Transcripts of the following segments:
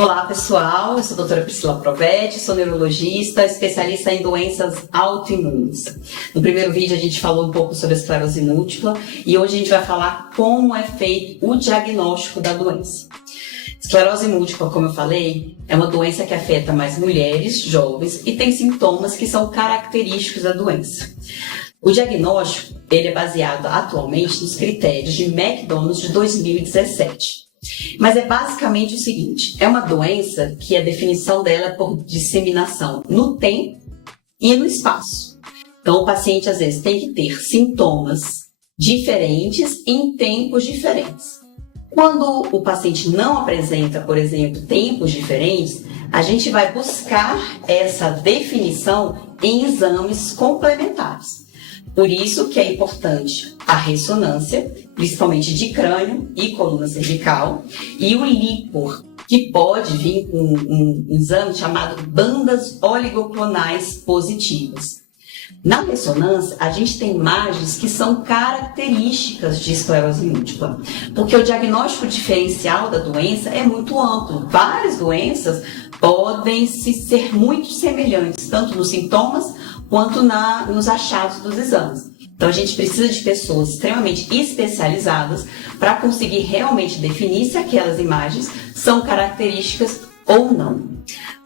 Olá pessoal, eu sou a doutora Priscila Provetti, sou neurologista, especialista em doenças autoimunes. No primeiro vídeo a gente falou um pouco sobre a esclerose múltipla e hoje a gente vai falar como é feito o diagnóstico da doença. Esclerose múltipla, como eu falei, é uma doença que afeta mais mulheres, jovens e tem sintomas que são característicos da doença. O diagnóstico ele é baseado atualmente nos critérios de McDonald's de 2017. Mas é basicamente o seguinte, é uma doença que a definição dela é por disseminação no tempo e no espaço. Então o paciente às vezes tem que ter sintomas diferentes em tempos diferentes. Quando o paciente não apresenta, por exemplo, tempos diferentes, a gente vai buscar essa definição em exames complementares. Por isso que é importante a ressonância, principalmente de crânio e coluna cervical, e o líquor, que pode vir com um exame chamado bandas oligoclonais positivas. Na ressonância, a gente tem imagens que são características de esclerose múltipla, porque o diagnóstico diferencial da doença é muito amplo. Várias doenças podem ser muito semelhantes, tanto nos sintomas quanto nos achados dos exames. Então a gente precisa de pessoas extremamente especializadas para conseguir realmente definir se aquelas imagens são características ou não.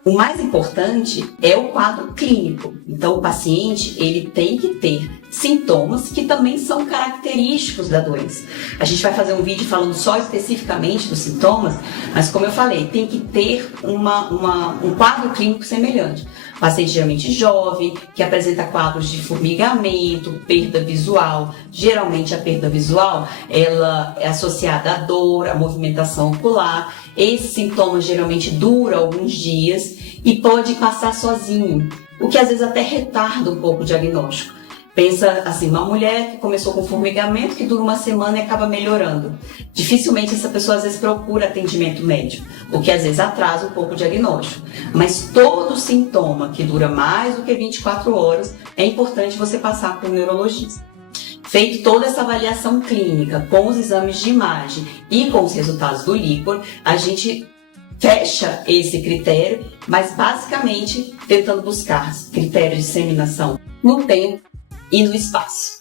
O mais importante é o quadro clínico. Então o paciente ele tem que ter sintomas que também são característicos da doença. A gente vai fazer um vídeo falando só especificamente dos sintomas, mas como eu falei, tem que ter um quadro clínico semelhante. Paciente geralmente jovem, que apresenta quadros de formigamento, perda visual. Geralmente a perda visual ela é associada à dor, à movimentação ocular. Esses sintomas geralmente duram alguns dias e pode passar sozinho, o que às vezes até retarda um pouco o diagnóstico. Pensa assim, uma mulher que começou com formigamento, que dura uma semana e acaba melhorando. Dificilmente essa pessoa às vezes procura atendimento médico, o que às vezes atrasa um pouco o diagnóstico. Mas todo sintoma que dura mais do que 24 horas, é importante você passar para o neurologista. Feito toda essa avaliação clínica, com os exames de imagem e com os resultados do líquor, a gente fecha esse critério, mas basicamente tentando buscar critérios de disseminação no tempo e no espaço.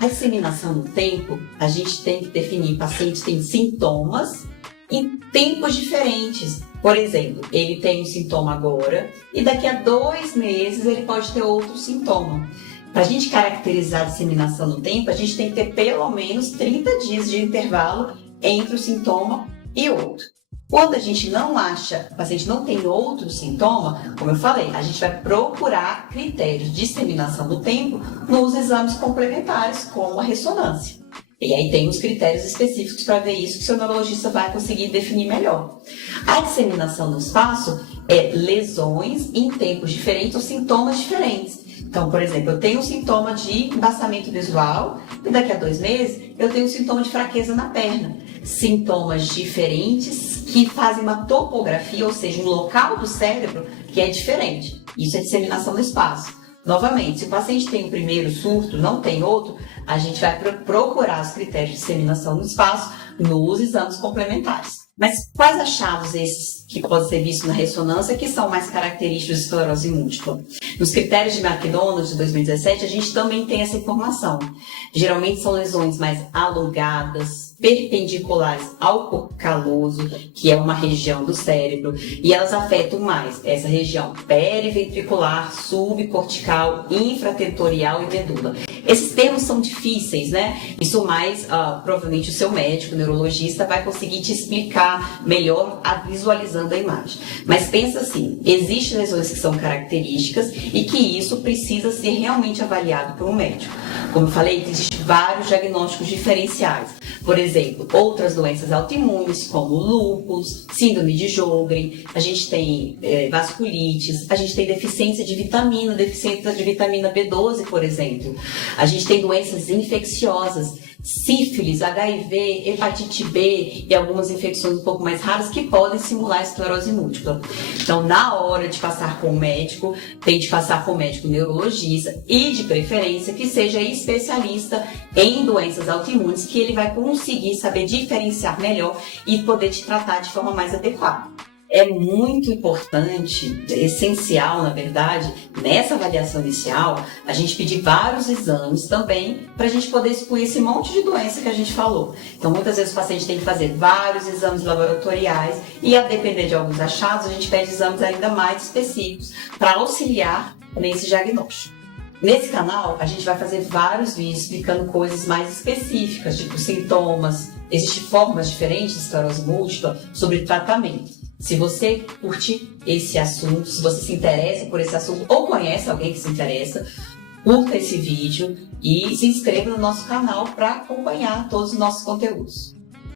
A disseminação no tempo, a gente tem que definir, o paciente tem sintomas em tempos diferentes. Por exemplo, ele tem um sintoma agora e daqui a 2 meses ele pode ter outro sintoma. Para a gente caracterizar a disseminação no tempo, a gente tem que ter pelo menos 30 dias de intervalo entre o sintoma e outro. Quando a gente não acha, o paciente não tem outro sintoma, como eu falei, a gente vai procurar critérios de disseminação do tempo nos exames complementares, como a ressonância. E aí tem os critérios específicos para ver isso que o seu neurologista vai conseguir definir melhor. A disseminação no espaço é lesões em tempos diferentes ou sintomas diferentes. Então, por exemplo, eu tenho um sintoma de embaçamento visual e daqui a 2 meses eu tenho um sintoma de fraqueza na perna. Sintomas diferentes que fazem uma topografia, ou seja, um local do cérebro que é diferente. Isso é disseminação no espaço. Novamente, se o paciente tem o primeiro surto, não tem outro, a gente vai procurar os critérios de disseminação no espaço nos exames complementares. Mas quais achados esses que podem ser vistos na ressonância que são mais característicos de esclerose múltipla? Nos critérios de McDonald's de 2017, a gente também tem essa informação. Geralmente são lesões mais alongadas, perpendiculares ao corpo caloso, que é uma região do cérebro, e elas afetam mais essa região periventricular, subcortical, infratentorial e medula. Esses termos são difíceis, né? Isso mais, provavelmente o seu médico, o neurologista, vai conseguir te explicar melhor visualizando a imagem. Mas pensa assim, existem lesões que são características e que isso precisa ser realmente avaliado por um médico. Como eu falei, existem vários diagnósticos diferenciais. Por exemplo, outras doenças autoimunes, como lúpus, síndrome de Sjögren, a gente tem vasculites, a gente tem deficiência de vitamina B12, por exemplo. A gente tem doenças infecciosas, sífilis, HIV, hepatite B e algumas infecções um pouco mais raras que podem simular esclerose múltipla. Então, na hora de passar com o médico, tente passar com o médico neurologista e, de preferência, que seja especialista em doenças autoimunes, que ele vai conseguir saber diferenciar melhor e poder te tratar de forma mais adequada. É muito importante, é essencial, na verdade, nessa avaliação inicial, a gente pedir vários exames também para a gente poder excluir esse monte de doença que a gente falou. Então, muitas vezes o paciente tem que fazer vários exames laboratoriais e, a depender de alguns achados, a gente pede exames ainda mais específicos para auxiliar nesse diagnóstico. Nesse canal, a gente vai fazer vários vídeos explicando coisas mais específicas, tipo sintomas, existem formas diferentes de esclerose múltipla, sobre tratamento. Se você curte esse assunto, se você se interessa por esse assunto ou conhece alguém que se interessa, curta esse vídeo e se inscreva no nosso canal para acompanhar todos os nossos conteúdos.